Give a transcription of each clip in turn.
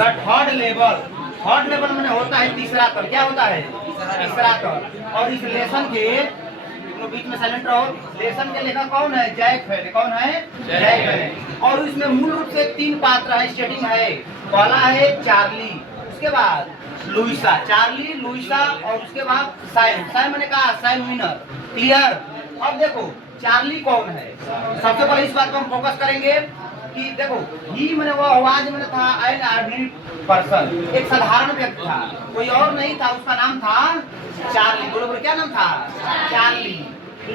The third level. Third level में होता है तीसरा तल। क्या होता है? तीसरा तल। और इस लेसन के बीच में साइलेंट रहो। लेसन के लेखक कौन है? जैक है। कौन है? जैक है। और इसमें मूल रूप से 3 पात्र है, स्टेटिंग है। पहला है चार्ली, उसके बाद लुइसा, चार्ली लुइसा, और उसके बाद साइम। साइम मैंने कहा साइम विनर। क्लियर? अब देखो चार्ली कौन है। सबसे पहले इस बात को हम फोकस करेंगे कि देखो ही मैंने वो आवाज में था एन ऑर्डिनरी पर्सन, एक साधारण व्यक्ति था, कोई और नहीं था, उसका नाम था चार्ली। बोलो बोलो क्या नाम था? चार्ली।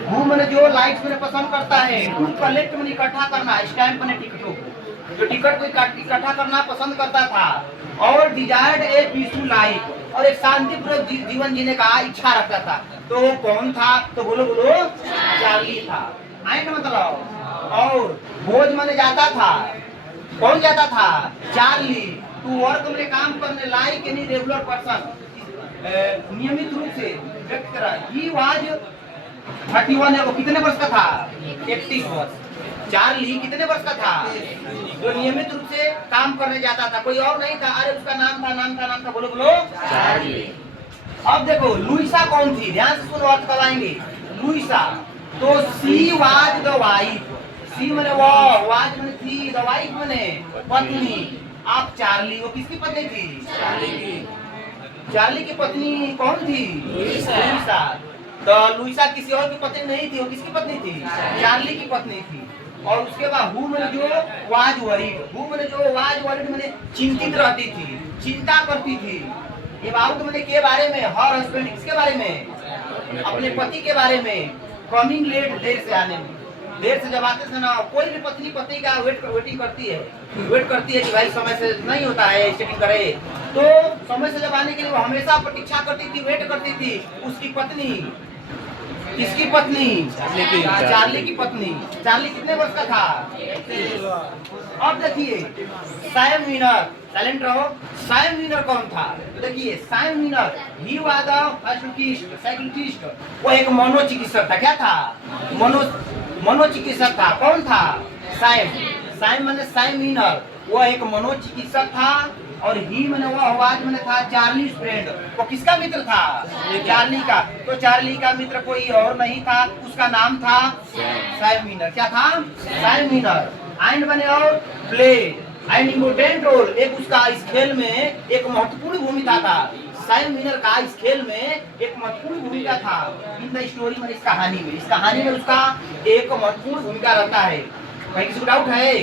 वो मैंने जो लाइक्स मैंने पसंद करता है, टू कलेक्ट मैंने इकट्ठा करना, स्टैम्प मैंने टिकटों को, जो टिकट को इकट्ठा करना पसंद करता था, और डिजायर्ड ए पीसफुल लाइफ, और एक शांतिपूर्वक जीवन जीने का इच्छा रखता था। तो वो कौन था? तो बोलो बोलो चार्ली था। आइंड मतलब। और भोज माने जाता था, कौन जाता था? चार्ली। टू वर्क में काम करने लायक एनी रेगुलर पर्सन, नियमित रूप से व्यक्त करा। ही वाज 31 है। वो कितने वर्ष का था? 31 वर्ष। चार्ली कितने वर्ष का था? जो नियमित रूप से काम करने जाता था, कोई और नहीं था। अरे उसका नाम था बोलो बोलो चार्ली। अब देखो लुइसा कौन थी? ध्यान से सुनो, अर्थ कराएंगे। लुइसा तो सी वाज द वाइफ। सी मैंने वो, वाज मैंने थी, द वाइफ मैंने पत्नी। आप चार्ली, वो किसकी पत्नी थी? चार्ली की। चार्ली की पत्नी कौन थी? लुइसा। तो लुइसा किसी और की पत्नी नहीं थी, वो किसकी पत्नी थी? चार्ली की पत्नी थी। और उसके बाद हु मैंने जो वाज वरीड, हु मैंने जो वाज वरीड मैंने चिंतित रहती थी, चिंता करती थी। ये बात मैंने के बारे में, हर हस्बैंड, किसके बारे में? अपने पति के बारे में। कमिंग लेट, देर से आने में, देर से जब आते थे ना, कोई भी पत्नी का वेटिंग करती है, वेट करती है कि भाई समय से नहीं होता है, सेटिंग करे। तो समय से जब आने के लिए वो हमेशा प्रतीक्षा करती थी, वेट करती थी। उसकी पत्नी, किसकी पत्नी? चार्ली की पत्नी। चार्ली कितने वर्ष का था? अब देखिए साइम विनर, साइलेंट रहो। साइम विनर कौन था? तो देखिए साइम विनर ही वाज अ साइकियाट्रिस्ट। वो एक मनोचिकित्सक था। क्या था? मनोचिकित्सक था। कौन था? साइम। साइम माने साइम विनर, वो एक मनोचिकित्सक था। और ही मैंने वो आवाज मैंने था चार्ली फ्रेंड। वो किसका मित्र था? चार्ली का। तो चार्ली का मित्र कोई और नहीं था, उसका नाम था साइम विनर। क्या था? साइम विनर। एंड बने और प्ले एंड इम्पोर्टेंट रोल, एक उसका इस खेल में एक महत्वपूर्ण भूमिका था। साइम विनर का इस खेल में एक महत्वपूर्ण भूमिका था। इन द स्टोरी में, इस कहानी में उसका एक महत्वपूर्ण भूमिका रहता है। भाई किसी को डाउट है?